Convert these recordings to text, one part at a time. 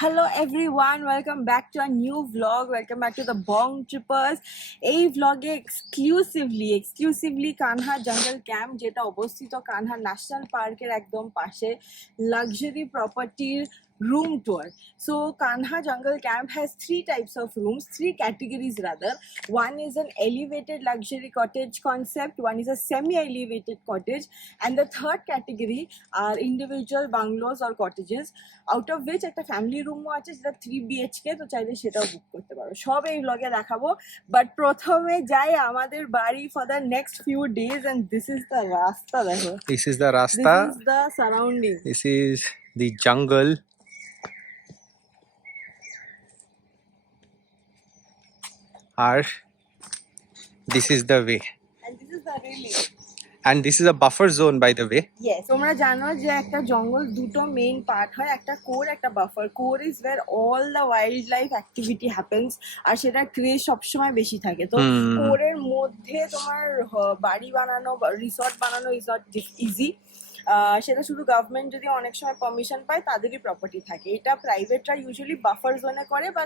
Hello everyone, welcome back to a new vlog. Welcome back to the Bong Trippers. এই vlog-এ exclusively Kanha জঙ্গল camp, যেটা অবস্থিত Kanha national পার্কের একদম পাশে, লাক্সারি প্রপার্টির room tour. So Kanha Jungle Camp has three types of rooms, three categories rather. One is an elevated luxury cottage concept, one is a semi-elevated cottage, and the third category are individual bungalows or cottages, out of which একটা family room আছে যেটা 3 BHK, তো চাইলে সেটাও বুক করতে পারো। সব এই vlog-এ দেখাবো, বাট প্রথমে যাই আমাদের বাড়ি for the next few days, and this is the রাস্তা দেখো। This is the Rasta. This is the surrounding. This is the jungle. Or this is the way. And this is the really. And this is a buffer zone, by the way. Yes. তোমরা জানো যে একটা জঙ্গল দুটো main part হয়, একটা core একটা buffer. Core is where all the wildlife activity happens, আর সেটা ক্রেজ সবসময় বেশি থাকে। তো কোরের মধ্যে তোমার বাড়ি বানানো, রিসর্ট বানানো ইজ নট ইজি। সেটা শুধু গভর্নমেন্ট যদি অনেক সময় পারমিশন পায় তাদেরই প্রপার্টি থাকে। এটা প্রাইভেটরা ইউজুয়ালি বাফার জোনে করে বা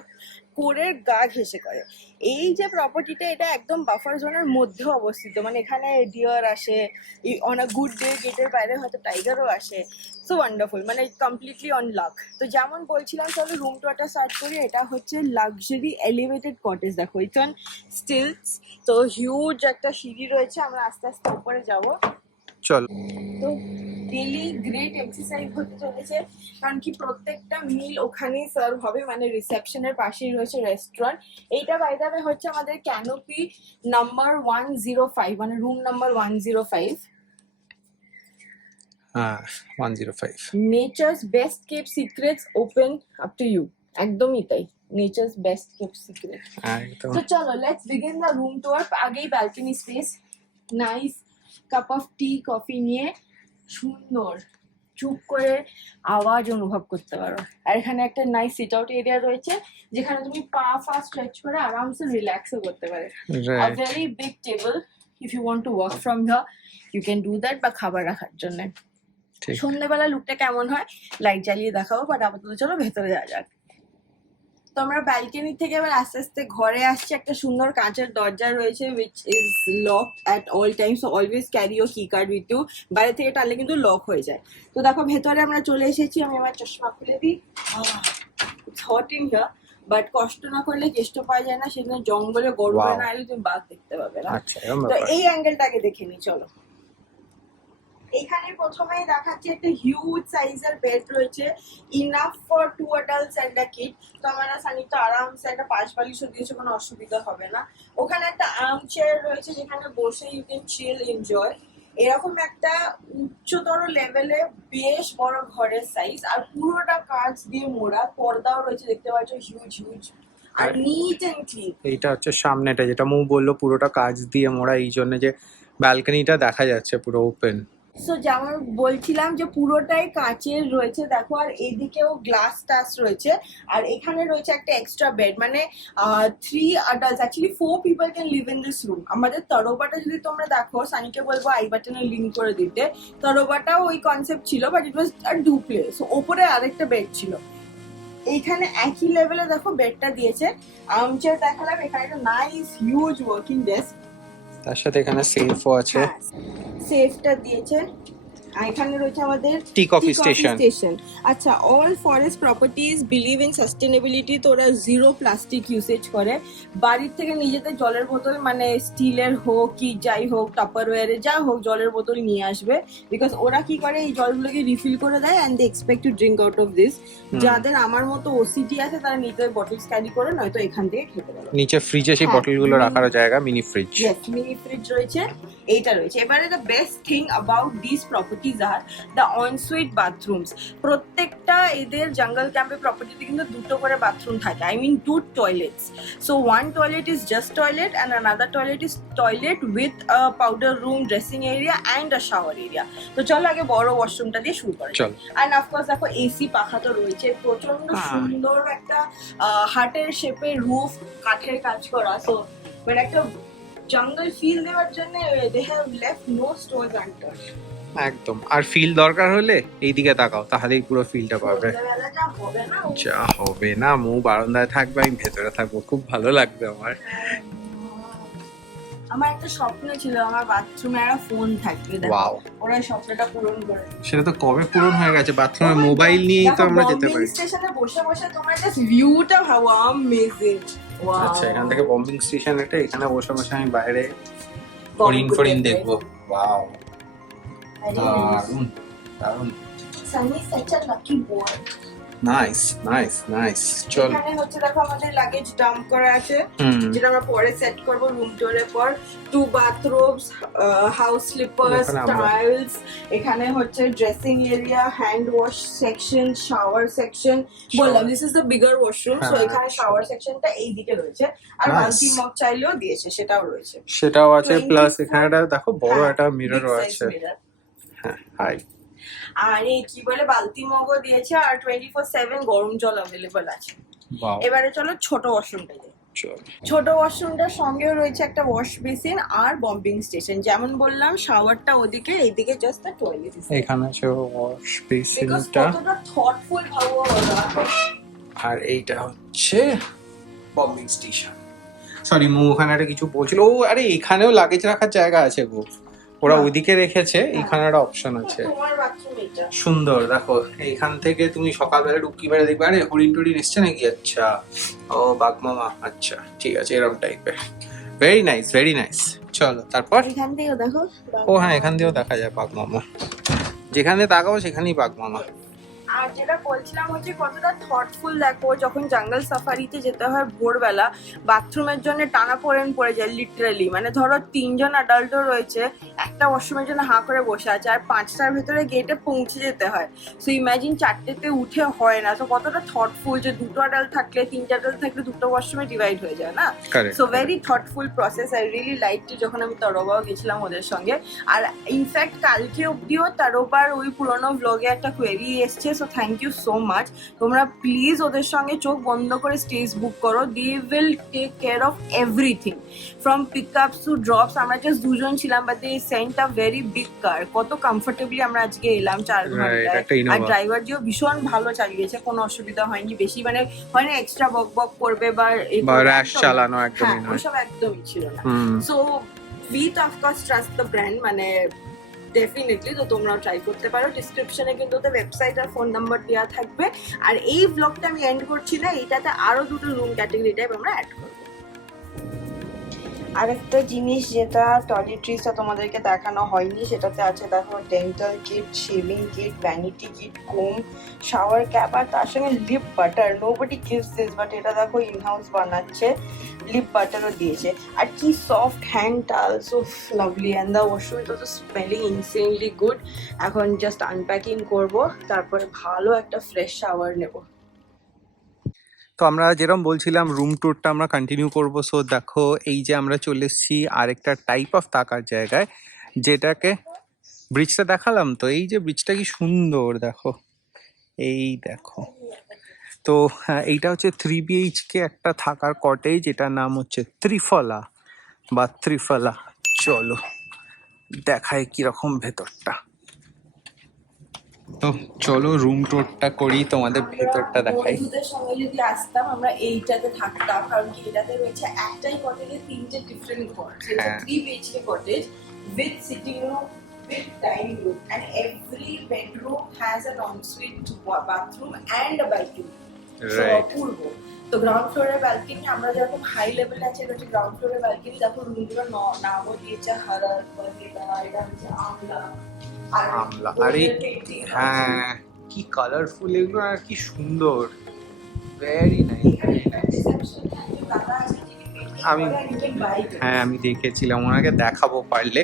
কোরের গা ঘেঁষে করে। এই যে প্রপার্টিটা, এটা একদম বাফার জোনের মধ্যে অবস্থিত, মানে এখানে ডিয়ার আসে, অন আ গুড ডে গেটের বাইরে হয়তো টাইগারও আসে। সো ওয়ান্ডারফুল, মানে কমপ্লিটলি অন লাক। তো যেমন বলছিলাম, চলো রুম টুরটা স্টার্ট করি। এটা হচ্ছে লাক্সারি এলিভেটেড কটেজ, দেখো ইটস অন স্টিলস। তো হিউজ একটা সিঁড়ি রয়েছে, আমরা আস্তে আস্তে উপরে যাবো। চলো। তো ডেলি গ্রেট এক্সারসাইজ হতে চলেছে, কারণ কি প্রত্যেকটা মিল ওখানেই সার্ভ হবে, মানে রিসেপশনের পাশেই রয়েছে রেস্টুরেন্ট। এইটা বাই দ্য ওয়ে হচ্ছে আমাদের ক্যানোপি নাম্বার 105, মানে room number 105। 105. Nature's best cape secrets open up to you, একদমই তাই, নেচার্স বেস্ট কেপ সিক্রেট। তো চলো let's begin the room tour. আগেই balcony space, nice cup of tea coffee নিয়ে সুন্দর চুপ করে আওয়াজ অনুভব করতে পারো। আর এখানে একটা নাইস সিট আউট এরিয়া রয়েছে, যেখানে তুমি পা স্ট্রেচ করে আরামসে রিল্যাক্সও করতে পারো। A very big table, if you want to work from here you can do that, বা খাবার রাখার জন্য। সন্ধ্যেবেলা লুকটা কেমন হয় লাইট জ্বালিয়ে দেখাবো, বাট আপাতত চলো ভেতরে যাওয়া যাক। তো আমরা ব্যালকনি থেকে এবার আস্তে আস্তে ঘরে আসছি। একটা সুন্দর কাঁচের দরজা রয়েছে, which is lock at all time, so always carry your কি কার্ড উইথ ইউ। বাইরে থেকে টানলে কিন্তু লক হয়ে যায়। তো দেখো ভেতরে আমরা চলে এসেছি। আমি আমার চশমা খুলে দিই। It's hot in here, but কষ্ট না করলে কেষ্ট পাওয়া যায় না। সেদিন জঙ্গলে গরমে না এলে তুমি বাঘ দেখতে পাবে না। তো এই অ্যাঙ্গেলটাকে দেখে নি চলো। এখানে প্রথমেই দেখাচ্ছি একটা হিউজ সাইজের বেড রয়েছে, enough for 2 adults and a kid। তো আমরা সানি তো আরামসে একটা পাশ বালিশও দিয়েছে, কোনো অসুবিধা হবে না। ওখানে একটা আর্ম চেয়ার রয়েছে, যেখানে বসে ইউ ক্যান চিল এনজয়। এরকম একটা উচ্চতর লেভেলে বেশ বড় ঘরের সাইজ, আর পুরোটা কাঁচ দিয়ে মোড়া, পর্দাও রয়েছে দেখতে পাচ্ছ, হিউজ হিউজ আর নিট এন্ড ক্লিন। এইটা হচ্ছে সামনেটা, যেটা মু বললো পুরোটা কাঁচ দিয়ে মোড়া, এই জন্য যে ব্যালকনিটা দেখা যাচ্ছে পুরো ওপেন। সো যেমন বলছিলাম যে পুরোটাই কাঁচের রয়েছে দেখো, আর এদিকেও গ্লাস টাস রয়েছে। আর এখানে রয়েছে একটা এক্সট্রা বেড, মানে 3 adults, actually 4 people can live in this room. আমাদের তরবাটা যদি তোমরা দেখো, সানিকে বলবো আই বাটনে লিঙ্ক করে দিতে। তরবাটাও ওই কনসেপ্ট ছিল, but it was a ডুপ্লে। So ওপরে আরেকটা বেড ছিল। এইখানে একই লেভেলে দেখো বেডটা দিয়েছে। আর্মচেয়ার দেখালাম, এখানে একটা নাইস হিউজ ওয়ার্কিং ডেস্ক, তার সাথে এখানে সেফও আছে, সেফটা দিয়েছে। আর এখানে রয়েছে আমাদের টি কফি স্টেশন। আচ্ছা, all forest properties believe in sustainability, তো ওরা 0 প্লাস্টিক ইউসেজ করে। বাড়ির থেকে নিজেদের জলের বোতল, মানে স্টিলের হোক কি যাই হোক, টাপারওয়্যারে যা হোক, জলের বোতল নিয়ে আসবে। বিকজ ওরা কি করে, এই জলগুলোকে রিফিল করে দেয় and they expect to drink out of this. যাদের আমার মতো ওসিডি আছে তারা নিজেদের বটলস ক্যারি করে, নয়তো এখান থেকে খেতে পারে। নিচে ফ্রিজে সেই বটলগুলো রাখার জায়গা, mini fridge. Yes, mini fridge রয়েছে, এইটা রয়েছে। এবারে the best thing about this properties are the ensuite bathrooms. প্রত্যেকটা এদের জঙ্গল ক্যাম্পের প্রপার্টিতে কিন্তু দুটো করে বাথরুম থাকে, I mean 2 toilets. So one toilet is just toilet and another toilet is toilet with a powder room, dressing area and a shower area. তো চলো আগে বড় ওয়াশরুমটা দিয়ে শুরু করি। আর অফকোর্স দেখো এসি পাখা তো রয়েছে, প্রচন্ড সুন্দর একটা হার্টের শেপের রুফ, কাঠের কাজ করা। সো মানে একটা জঙ্গল ফিল দেওয়ার জন্য they have left no stones untouched. একদম। আর ফিল দরকার হলে এইদিকে তাকাও, তাহলেই পুরো ফিলটা পাবে। সন্ধ্যেবেলাটা হবে না যা হবে না, মৌ বারান্দায় থাকবে, আমি ভেতরে থাকবো, খুব ভালো লাগবে আমার। আমার একটা স্বপ্ন ছিল আমার বাথরুমে একটা ফোন থাকবে, দেখো ওয়াও, ওরা এই স্বপ্নটা পূরণ করে। সেটা তো কবে পূরণ হয়ে গেছে, বাথরুমে মোবাইল নিয়েই তো আমরা যেতে পারি। স্টেশনে বসে বসে তোমরা জাস্ট ভিউটা ভাবো, অ্যামেজিং। ওয়াও, আচ্ছা, এখান থেকে বম্বিং স্টেশন, এটা এখানে বসে বসে আমি বাইরে হরিণ ফরিণ দেখবো। ওয়াও, দারুণ দারুণ। Sunny such a lucky boy. Nice nice nice. চল, এখানে হচ্ছে দেখো আমাদের লাগেজ ডাম্প করা আছে, হুম, যেটা আমরা পরে সেট করব রুম টুরের পর। 2 bathrobes, হাউস স্লিপার্স, এখানে আমরা- টাইলস। এখানে হচ্ছে dressing area, hand wash section, shower section. বললাম this is the bigger washroom, so হ্যাঁ, এখানে শাওয়ার সেকশনটা এই দিকে রয়েছে। আর Nice. বালতি মগ চাইলেও দিয়েছে, সেটাও রয়েছে। সেটাও আছে, 24 প্লাস এখানে একটা দেখো বড় হ্যাঁ, একটা মিররও big size আছে। mirror। হ্যাঁ, হাই। আর এই কি বলে বালতি মগও দিয়েছে, আর 24/7 গরম জল অ্যাভেলেবল আছে। ওয়াও, এবারে চলো ছোট ওয়াশরুমটা যাই। চল। ছোট ওয়াশরুমটার সঙ্গেও রয়েছে একটা ওয়াশ বেসিন আর বম্বিং স্টেশন। যেমন বললাম শাওয়ারটা ওদিকে, এইদিকে জাস্ট দ্য টয়লেট। এখানে আছে ওয়াশ বিকজ বেসিনটা, কতটা থটফুল ভাবো ওরা। আর এইটা হচ্ছে বম্বিং স্টেশন। সরি, মু ওখানে একটা কিছু বলছিল। ও আরে, এখানেও লাগেজ রাখার জায়গা আছে গো, ওরা হ্যাঁ। ওইদিকে রেখেছে, এখানে একটা অপশন আছে। তোমার বাথরুম এটা সুন্দর, দেখো এইখান থেকে তুমি সকালবেলা ডুবকি মেরে দেখবে, আরে হরিণ টরিন এসছে নাকি। আচ্ছা, ও বাঘ মামা, আচ্ছা ঠিক আছে, এরকম টাইপের। Very nice very nice. চলো তারপর। এখান থেকে দেখো। ও হ্যাঁ, এখান দিয়েও দেখা যায় বাঘ মামা, যেখানে তাকাবো সেখানেই বাঘ মামা। আর যেটা বলছিলাম হচ্ছে কতটা থটফুল, দেখো যখন জঙ্গল সাফারিতে যেতে হয় ভোরবেলা, বাথরুমের জন্য টানাপোড়েন পড়ে যায় লিটারালি। মানে ধরো 3জন অ্যাডাল্টও রয়েছে, একটা ওয়াশরুমের জন্য হাঁ করে বসে আছে, আর 5টার ভেতরে গেটে পৌঁছে যেতে হয়। সো ইমাজিন 4টেতে উঠে হয় না। তো কতটা থটফুল যে 2টো অ্যাডাল্ট থাকলে, 3টে অ্যাডাল্ট থাকলে 2টো ওয়াশরুমে ডিভাইড হয়ে যায় না। Correct, so very thoughtful process. I really like to, যখন আমি তরবাও গেছিলাম ওদের সঙ্গে। আর ইনফ্যাক্ট কালকে অব্দিও তারবার ওই পুরোনো ব্লগে একটা কোয়েরি এসছে, so thank you so much. তোমরা প্লিজ ওদের সঙ্গে চোখ বন্ধ করে স্টেজ বুক করো, they will take care of everything from pick ups to drops. আমরা জাস্ট 2জন ছিলাম, but they sent a very big car. কত কমফোর্টেবলি আমরা আজকে এলাম 4 ঘন্টায়। একটা আর ইনোভা। ড্রাইভার জিও ভীষণ ভালো চালিয়েছে, কোনো অসুবিধা হয়নি। বেশি মানে হয় না এক্সট্রা বক বক করবে বা বা র্যাশ চালানো একদমই হ্যাঁ, নয়। ওসব একদমই ছিল না। Hmm, so with of course trust the brand, মানে ডেফিনেটলি। তো তোমরাও ট্রাই করতে পারো। ডিসক্রিপশনে কিন্তু ওদের ওয়েবসাইট আর ফোন নাম্বার দেওয়া থাকবে। আর এই ব্লগটা আমি এন্ড করছি না, এইটাতে আরো 2টো রুম ক্যাটাগরি টাইপ আমরা অ্যাড করবো। আরেকটা জিনিস যেটা টয়লেট্রিজটা তোমাদেরকে দেখানো হয়নি, সেটাতে আছে দেখো dental kit, shaving kit, vanity kit, comb, shower cap, আর তার সঙ্গে lip butter. Nobody gives this, but এটা দেখো ইন হাউস বানাচ্ছে। লিপ বাটারও দিয়েছে। আর কি soft hand towel, so lovely. And the washroom is also smelling insanely good. এখন জাস্ট আনপ্যাকিং করব, তারপরে ভালো একটা ফ্রেশ শাওয়ার নেব। তো আমরা যেরকম বলছিলাম রুম ট্যুরটা আমরা কন্টিনিউ করব। সো দেখো, এই যে আমরা চলে এসেছি আরেকটা টাইপ অফ থাকার জায়গায়, যেটাকে ব্রিজটা দেখালাম। তো এই যে ব্রিজটা কি সুন্দর, দেখো এই দেখো। তো এইটা হচ্ছে 3 BHK একটা থাকার কটেজ, যেটার নাম হচ্ছে ত্রিফলা বা ত্রিফলা। চলো দেখাই কিরকম ভেতরটা। তো চলো রুম ট্যুরটা করি, তোমাদের ভেতরটা দেখাই। বন্ধুদের সঙ্গে যদি আসতাম আমরা এইটাতে থাকতাম, কারণ কি এটাতে রয়েছে একটাই কটেজে 3টে ডিফারেন্ট ঘর। সেটা 3 BHK cottage with sitting room, with dining room, and every bedroom has an ensuite bathroom and a balcony. Right. অপূর্ব। তো গ্রাউন্ড ফ্লোরের ব্যালকনি, আমরা যেরকম হাই লেভেলে আছে, এটা হচ্ছে গ্রাউন্ড ফ্লোরের ব্যালকনি। দেখো রুমগুলোর নামও দিয়েছে হারার, এটা হচ্ছে আমলা। আর আমলা, আরে হ্যাঁ, কি কালারফুল এগুলো, আর কি সুন্দর। Very nice very nice. হ্যাঁ, আমি দেখেছিলাম, ওনাকে দেখাবো পারলে।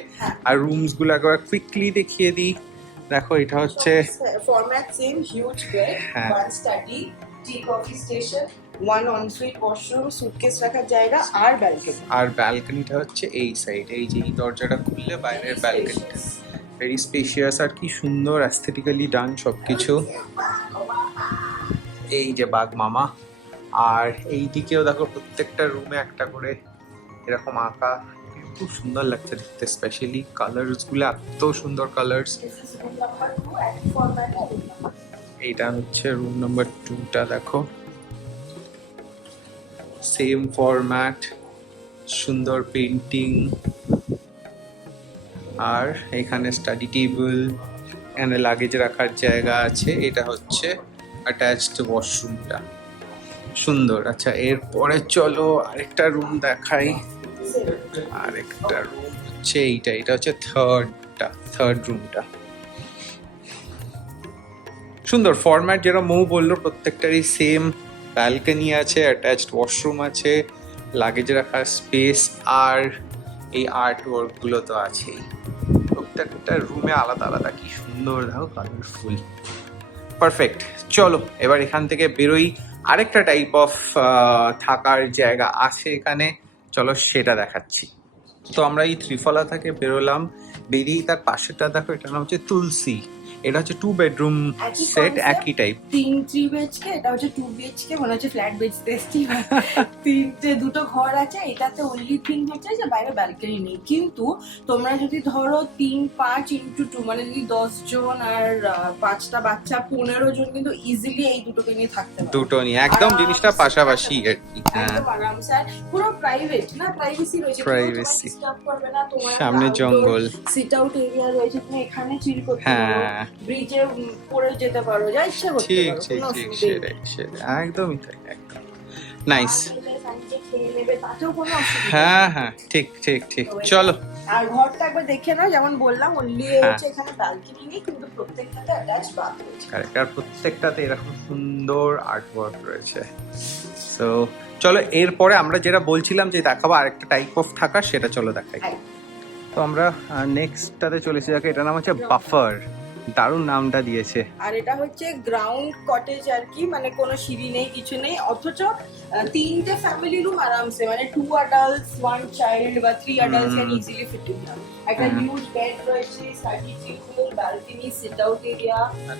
আর রুমস গুলো একবার কুইকলি দেখিয়ে দিই। দেখো এটা হচ্ছে ফরম্যাট সেম, হিউজ বেড, হ্যাঁ। One study, tea coffee station, one ensuite washroom, suitcase রাখার জায়গা, আর ব্যালকনি। আর ব্যালকনিটা হচ্ছে এই সাইড, এই যে এই দরজাটা খুললে বাইরের ব্যালকনিটা। ভেরি স্পেশিয়াস, আর কি সুন্দর অ্যাস্থেটিক্যালি ডান সবকিছু। এই যে বাঘ মামা। আর এই দিকেও দেখো প্রত্যেকটা রুমে একটা করে এরকম আঁকা খুব সুন্দর লাগছে দেখতে, স্পেশালি কালার্স গুলো এত সুন্দর colours. This is room number 2 and format room number 2. এইটা হচ্ছে রুম নাম্বার 2টা, দেখো সেম ফরম্যাট, সুন্দর পেন্টিং, আর এখানে স্টাডি টেবিল, এখানে লাগেজ রাখার জায়গা আছে। এটা হচ্ছে অ্যাটাচড ওয়াশরুমটা, সুন্দর। আচ্ছা এরপরে চলো আরেকটা রুম দেখাই। আরেকটা রুম হচ্ছে এইটা, এটা হচ্ছে থার্ড রুমটা। সুন্দর ফরম্যাট, যেটা মৌ বললো প্রত্যেকটারই সেম ব্যালকনি আছে, অ্যাটাচড ওয়াশরুম আছে, লাগেজ রাখার স্পেস, আর এই আর্ট ওয়ার্ক গুলো তো আছেই। প্রত্যেকটা রুমে আলাদা আলাদা, কি সুন্দর দেখো, কালারফুল, পারফেক্ট। চলো এবার এখান থেকে বেরোই। আরেকটা টাইপ অফ থাকার জায়গা আছে এখানে, চলো সেটা দেখাচ্ছি। তো আমরা এই ত্রিফলা থেকে বেরোলাম, বেরিয়েই তার পাশেটা দেখো, এটার নাম হচ্ছে তুলসী। এটা হচ্ছে 2 বেডরুম একই সেট, concept, একই টাইপ। 3 BHK, এটা হচ্ছে 2 BHK, মনে হচ্ছে ফ্ল্যাট বেচতে এসছি। দুটো ঘর আছে, এটাতে অনলি থিং হচ্ছে যে বাইরে ব্যালকনি নেই। কিন্তু তোমরা যদি ধরো 3-5x2, মানে যদি 10 জন আর 5টা বাচ্চা 15 জন কিন্তু ইজিলি এই দুটোকে নিয়ে থাকতে পারো। দুটো নিয়ে একদম জিনিসটা পাশাপাশি আর কি। হ্যাঁ, একদম আরামসে, আর পুরো প্রাইভেট না, প্রাইভেসি রয়েছে, Privacy. ডিস্টার্ব করবে না। তোমার সামনে জঙ্গল, সিট আউট এরিয়া রয়েছে, তুমি এখানে চিল করতে পারো, হ্যাঁ ব্রিজে পড়ে যেতে পারো, যা ইচ্ছা করতে ঠিক পারো, ঠিক কোনো ঠিক, অসুবিধা নেই। সেটাই সেটাই, একদমই তাই, একদম নাইস। খেয়ে নেবে, তাতেও কোনো অসুবিধা হ্যাঁ নেই। হ্যাঁ, ঠিক ঠিক ঠিক, চলো। আর ঘরটা একবার দেখে নাও, যেমন বললাম অনলি হ্যাঁ। হচ্ছে এখানে ব্যালকনি নেই, কিন্তু প্রত্যেকটাতে অ্যাটাচ বাথ রয়েছে। কারেক্ট, আর প্রত্যেকটাতে এরকম সুন্দর আর্ট ওয়ার্ক রয়েছে। তো চলো এরপরে আমরা যেটা বলছিলাম যে দেখাবো আরেকটা টাইপ অফ থাকা, সেটা চলো দেখাই। হ্যাঁ। তো আমরা নেক্সটটাতে চলেছি, যাকে এটার নাম হচ্ছে বাফার, দারুণ নামটা দিয়েছে। আর এটা হচ্ছে গ্রাউন্ড কটেজ আর কি, মানে কোনো সিঁড়ি নেই, কিছু নেই, অথচ 3টে ফ্যামিলি রুম আরামসে, মানে 2 adults 1 child বা 3 adults can easily fit in there. একটা হিউজ বেড রয়েছে, study table, balcony, sit out area,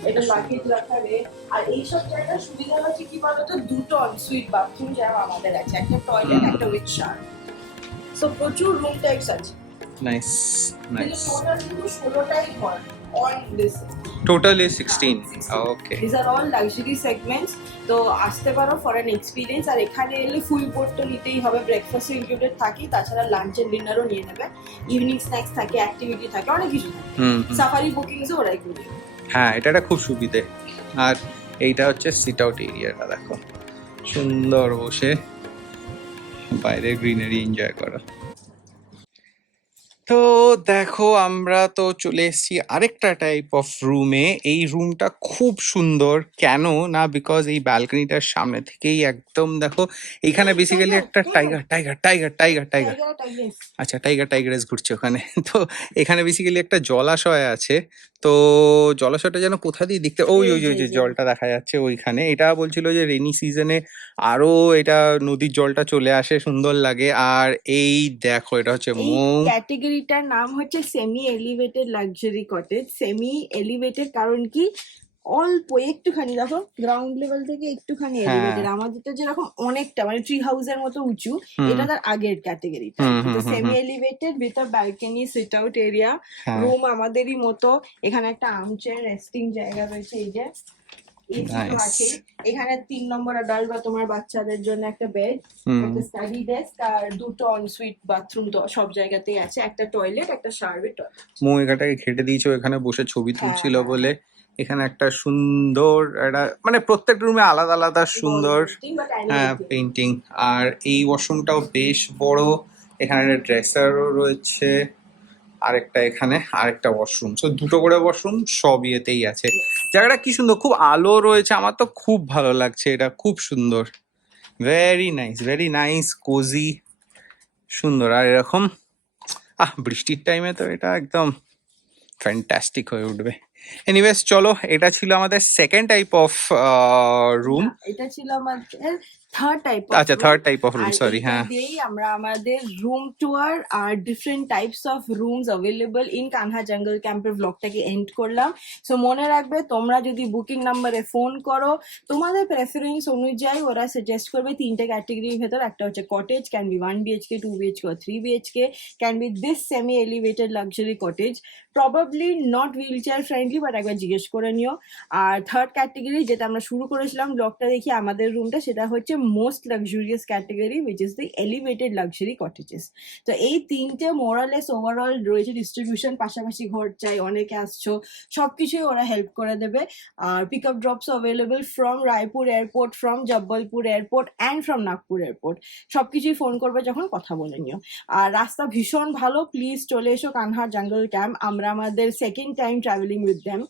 এটা লাগেজ রাখারে। আর এইসব জায়গার সুবিধা হচ্ছে কি বলতো, দুটো অনসুইট বাথরুম যেমন আমাদের আছে, একটা টয়লেট, একটা উইথ শাওয়ার। সো প্রচুর রুম টাইপস আছে। Nice nice. টোটাল কিন্তু 16টাই ঘর on this. Totally 16। Okay, These are all luxury segments. তো আসতে পারো ফর অ্যান এক্সপিরিয়েন্স। আর এখানে এলে ফুল বোর্ড তো নিতেই হবে, ব্রেকফাস্ট ইনক্লুডেড থাকি, তাছাড়া লাঞ্চ এন্ড ডিনারও নিয়ে নেবে, ইভিনিং স্ন্যাক্স থাকে, অ্যাক্টিভিটি থাকে, অনেক কিছু থাকে। সাফারি বুকিংসও ওরাই করে। হ্যাঁ এটা একটা খুব সুবিধে। আর এইটা হচ্ছে সিট আউট এরিয়াটা, দেখো সুন্দর বসে বাইরে গ্রিনারি এনজয় করা। তো দেখো আমরা তো চলে এসেছি আরেকটা টাইপ অফ রুমে। এই রুমটা খুব সুন্দর, কেন না বিকজ এই ব্যালকনিটার সামনে থেকেই একদম দেখো, এইখানে বেসিক্যালি একটা টাইগার, আচ্ছা টাইগার ঘুরছে ওখানে। তো এখানে বেসিক্যালি একটা জলাশয় আছে। তো জলাশয়টা যেন কোথা দিয়ে দেখতে, ওই ওই ওই যে জলটা দেখা যাচ্ছে ওইখানে। এটা বলছিল যে রেনি সিজনে আরো এটা নদীর জলটা চলে আসে, সুন্দর লাগে। আর এই দেখো এটা হচ্ছে মৌ। ক্যাটেগরিটার নাম হচ্ছে semi elevated luxury cottage. Semi elevated কারণ কি, অল্প একটুখানি দেখো, গ্রাউন্ড লেভেল থেকে একটুখানি এলিভেটেড। আমাদেরটা যেরকম অনেকটা, মানে ট্রি হাউসের মতো উঁচু, এটা তার আগের ক্যাটেগরিটা। Semi elevated with a balcony, sit out area, room আমাদেরই মতো। এখানে একটা আর্মচেয়ার রেস্টিং জায়গা রয়েছে, এই যে আছে। এখানে 3 নম্বর অ্যাডাল্ট বা তোমার বাচ্চাদের জন্য একটা বেড, একটা স্টাডি ডেস্ক, আর দুটো অনসুইট বাথরুম তো সব জায়গাতেই আছে, একটা টয়লেট, একটা শাওয়ার উইথ টয়লেট। মৌ এখানটাকে ঘেটে দিয়েছো, এখানে বসে ছবি তুলছিল বলে। এখানে একটা সুন্দর একটা, মানে প্রত্যেক রুমে আলাদা আলাদা সুন্দর পেইন্টিং। আর এই ওয়াশরুমটাও বেশ বড়, এখানে একটা ড্রেসারও রয়েছে, আরেকটা এখানে আরেকটা ওয়াশরুম। সো দুটো করে ওয়াশরুম সব ইয়েতেই আছে। জায়গাটা কি সুন্দর, খুব আলো রয়েছে, আমার তো খুব ভালো লাগছে, এটা খুব সুন্দর, ভেরি নাইস কোজি, সুন্দর। আর এরকম বৃষ্টির টাইমে তো এটা একদম ফ্যান্টাস্টিক হয়ে উঠবে। এনিওয়েজ চলো, এটা ছিল আমাদের সেকেন্ড টাইপ অফ রুম। না, এটা ছিল আমাদের থার্ড টাইপ আচ্ছা, থার্ড টাইপ অফ রুম, আর সরি। এটা হ্যাঁ, দিয়েই আমরা আমাদের রুম টুয়ার আর different types of rooms available in Kanha jungle ক্যাম্পের ব্লগটাকে এন্ড করলাম। সো মনে রাখবে, তোমরা যদি বুকিং নাম্বারে ফোন করো, তোমাদের প্রেফারেন্স অনুযায়ী ওরা সাজেস্ট করবে তিনটে ক্যাটেগরির ভেতর। একটা হচ্ছে cottage, can be 1 BHK, 2 BHK or 3 BHK, can be this semi elevated luxury cottage, probably not wheel chair friendly, but একবার জিজ্ঞেস করে নিও। আর থার্ড ক্যাটেগরি, যেটা আমরা শুরু করেছিলাম ব্লগটা দেখি আমাদের রুমটা, সেটা হচ্ছে most luxurious category, which is the elevated luxury cottages. তো এই তিনটে মোরালেস ওভারঅল রয়েছে ডিস্ট্রিবিউশন, পাশাপাশি ঘর চাই, অনেকে আসছো, সবকিছুই ওরা হেল্প করে দেবে। আর pick up drops available from Raipur airport, from Jabalpur airport and from Nagpur airport. সবকিছুই ফোন করবে যখন, কথা বলে নিও। আর রাস্তা ভীষণ ভালো, প্লিজ চলে এসো কানহা জঙ্গল ক্যাম্প। আমরা আমাদের second time travelling with them,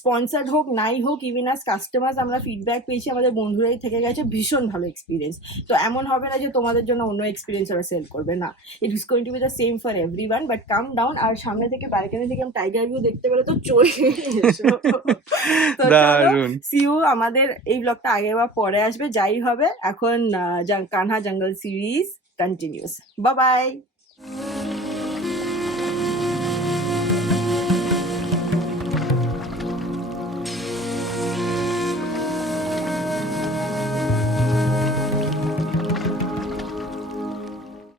sponsored হোক নাই হোক, ইভেন আস কাস্টমার্স আমরা ফিডব্যাক পেয়েছি, আমাদের বন্ধুরাই থেকে গেছে, ভীষণ ভালো এক্সপিরিয়েন্স। তো এমন হবে না যে তোমাদের জন্য অন্য এক্সপিরিয়েন্স ওরা সেল করবে, না, it is going to be the same for everyone. But come down, আর সামনে থেকে ব্যালকনি থেকে টাইগার ভিউ দেখতে পেলে তো চলে এসো। তো চলো, দারুণ। সিউ, আমাদের এই ব্লগটা আগে বা পরে আসবে, যাই হবে। এখন কানহা জঙ্গল সিরিজ কন্টিনিউস। Bye bye.